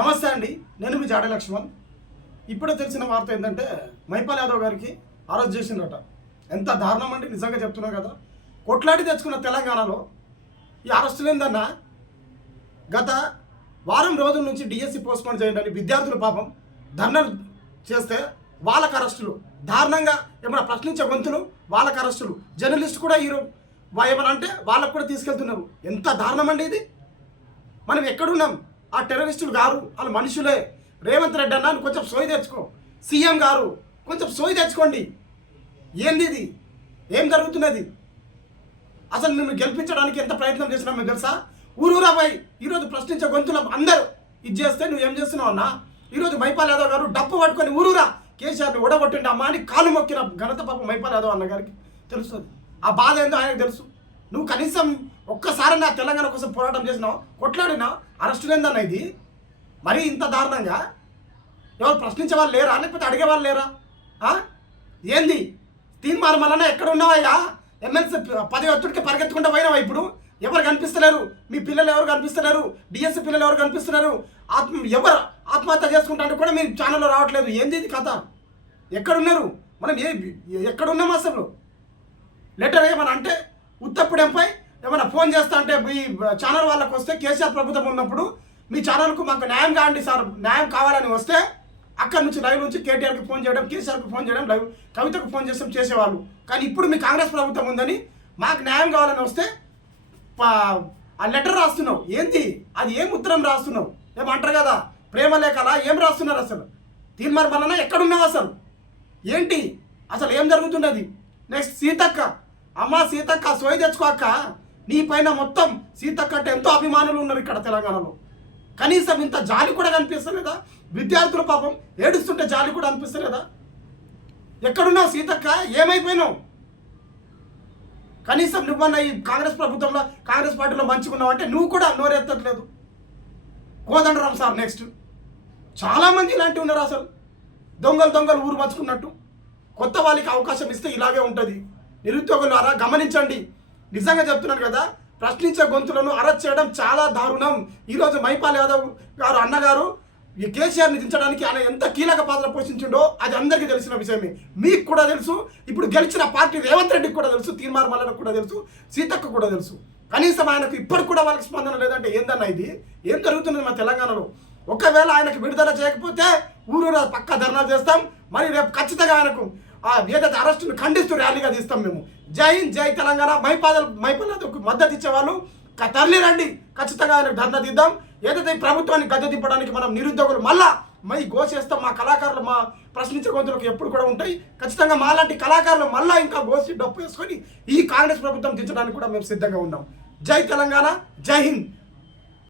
నమస్తే అండి, నేను మీ జాడ లక్ష్మణ్. ఇప్పుడే తెలిసిన వార్త ఏంటంటే మైపాల్ యాదవ్ గారికి అరెస్ట్ చేసిందట. ఎంత దారుణం అండి, నిజంగా చెప్తున్నా కదా. కొట్లాడి తెచ్చుకున్న తెలంగాణలో ఈ అరెస్టులు ఏందన్నా, గత వారం రోజుల నుంచి డిఎస్సి పోస్ట్పోన్ చేయండి విద్యార్థులు పాపం ధర్నాలు చేస్తే వాళ్ళకు అరెస్టులు, దారుణంగా ఏమైనా ప్రశ్నించే గొంతులు వాళ్ళకు అరెస్టులు, జర్నలిస్ట్ కూడా ఏమైనా అంటే వాళ్ళకు కూడా తీసుకెళ్తున్నారు. ఎంత దారుణం అండి ఇది. మనం ఎక్కడున్నాం? ఆ టెర్రరిస్టులు గారు వాళ్ళు మనుషులే. రేవంత్ రెడ్డి అన్న కొంచెం సోయి తెచ్చుకో, సీఎం గారు కొంచెం సోయి తెచ్చుకోండి. ఏంది ఇది? ఏం జరుగుతున్నది? అసలు మేము గెలిపించడానికి ఎంత ప్రయత్నం చేసినా మీకు తెలుసా? ఊరూరా పోయి ఈరోజు ప్రశ్నించే గొంతులు అందరూ ఇది చేస్తే నువ్వు ఏం చేస్తున్నావు అన్నా? ఈరోజు మైపాల్ యాదవ్ గారు డప్పు పట్టుకొని ఊరూరా కేసీఆర్ని ఓడగొట్టిండి అమ్మా అని కాలు మొక్కిన ఘనత పాపం మైపాల్ యాదవ్ అన్న గారికి తెలుస్తుంది. ఆ బాధ ఏందో ఆయనకు తెలుసు. నువ్వు కనీసం ఒక్కసారి నా తెలంగాణ కోసం పోరాటం చేసినావు, కొట్లాడినావు, అరెస్టులు ఏందన్న ఇది? మరీ ఇంత దారుణంగా ఎవరు ప్రశ్నించే వాళ్ళు లేరా, లేకపోతే అడిగే వాళ్ళు లేరా? ఏంది తీర్మానం వలన ఎక్కడ ఉన్నావయ్యా? ఎమ్మెల్సీ పదవి ఒత్తిడికి పరిగెత్తుకుంటూ పోయినావా? ఇప్పుడు ఎవరు కనిపిస్తలేరు, మీ పిల్లలు ఎవరు కనిపిస్తున్నారు, డిఎస్సి పిల్లలు ఎవరు కనిపిస్తున్నారు, ఎవరు ఆత్మహత్య చేసుకుంటారంటే కూడా మీ ఛానల్లో రావట్లేదు. ఏంది ఇది కథ? ఎక్కడున్నారు? మనం ఎక్కడున్నాం అసలు? లెటర్ ఏమన్నా అంటే ఉత్తప్పుడేంపై ఏమైనా ఫోన్ చేస్తా అంటే మీ ఛానల్ వాళ్ళకి వస్తే కేసీఆర్ ప్రభుత్వం ఉన్నప్పుడు మీ ఛానల్కు మాకు న్యాయం కావండి సార్, న్యాయం కావాలని వస్తే అక్కడి నుంచి లైవ్ నుంచి కేటీఆర్కి ఫోన్ చేయడం, కేసీఆర్కి ఫోన్ చేయడం, లైవ్ కవితకు ఫోన్ చేసేవాళ్ళు. కానీ ఇప్పుడు మీ కాంగ్రెస్ ప్రభుత్వం ఉందని మాకు న్యాయం కావాలని వస్తే ఆ లెటర్ రాస్తున్నావు. ఏంది అది? ఏం ఉత్తరం రాస్తున్నావు? ఏమంటారు కదా ప్రేమ లేఖలా, ఏం రాస్తున్నారు అసలు? తీర్మానం వలన ఎక్కడున్నావు అసలు? ఏంటి అసలు ఏం జరుగుతున్నది? నెక్స్ట్ సీతక్క, అమ్మ సీతక్క సోయి తెచ్చుకో అక్క. నీ పైన మొత్తం సీతక్క అంటే ఎంతో అభిమానులు ఉన్నారు ఇక్కడ తెలంగాణలో. కనీసం ఇంత జాలి కూడా కనిపిస్తలేదా? విద్యార్థుల పాపం ఏడుస్తుంటే జాలి కూడా అనిపిస్తలేదా? ఎక్కడున్నావు సీతక్క? ఏమైపోయినావు? కనీసం నువ్వన్న ఈ కాంగ్రెస్ ప్రభుత్వంలో కాంగ్రెస్ పార్టీలో మంచుకున్నావు అంటే నువ్వు కూడా నోరెత్తట్లేదు. Kodandaram sir next. చాలామంది ఇలాంటివి ఉన్నారు అసలు, దొంగలు ఊరు పంచుకున్నట్టు. కొత్త వాళ్ళకి అవకాశం ఇస్తే ఇలాగే ఉంటుంది. నిరుద్యోగులారా గమనించండి, నిజంగా చెప్తున్నాను కదా. ప్రశ్నించే గొంతులను అరెస్ట్ చేయడం చాలా దారుణం. ఈరోజు మైపాల్ యాదవ్ గారు అన్నగారు ఈ కేసీఆర్ని దించడానికి ఆయన ఎంత కీలక పాత్ర పోషించిండో అది అందరికీ తెలిసిన విషయమే. మీకు కూడా తెలుసు, ఇప్పుడు గెలిచిన పార్టీ రేవంత్ రెడ్డికి కూడా తెలుసు, తీర్మార్ మల్లలకు కూడా తెలుసు, సీతక్క కూడా తెలుసు. కనీసం ఆయనకు ఇప్పటికి కూడా వాళ్ళకి స్పందన లేదంటే ఏందన్నా ఇది? ఏం జరుగుతున్నది మా తెలంగాణలో? ఒకవేళ ఆయనకు విడుదల చేయకపోతే ఊరూరా పక్క ధర్నాలు చేస్తాం. మరి రేపు ఖచ్చితంగా ఆయనకు ఏదైతే అరెస్టును ఖండిస్తూ ర్యాలీగా తీస్తాం మేము. జై హింద్, జై తెలంగాణ. మైపాలకు మద్దతు ఇచ్చేవాళ్ళు తరలి రండి, ఖచ్చితంగా ఆయనకు ధర్నా తీద్దాం. ఏదైతే ప్రభుత్వాన్ని గద్దె దింపడానికి మనం నిరుద్యోగులు మళ్ళా గోసేస్తాం. మా కళాకారులు మా ప్రశ్నించే గొంతులకు ఎప్పుడు కూడా ఉంటాయి. ఖచ్చితంగా మాలాంటి కళాకారులు మళ్ళా ఇంకా గోసి డప్పు వేసుకొని ఈ కాంగ్రెస్ ప్రభుత్వం దించడానికి కూడా మేము సిద్ధంగా ఉన్నాం. జై తెలంగాణ, జై హింద్.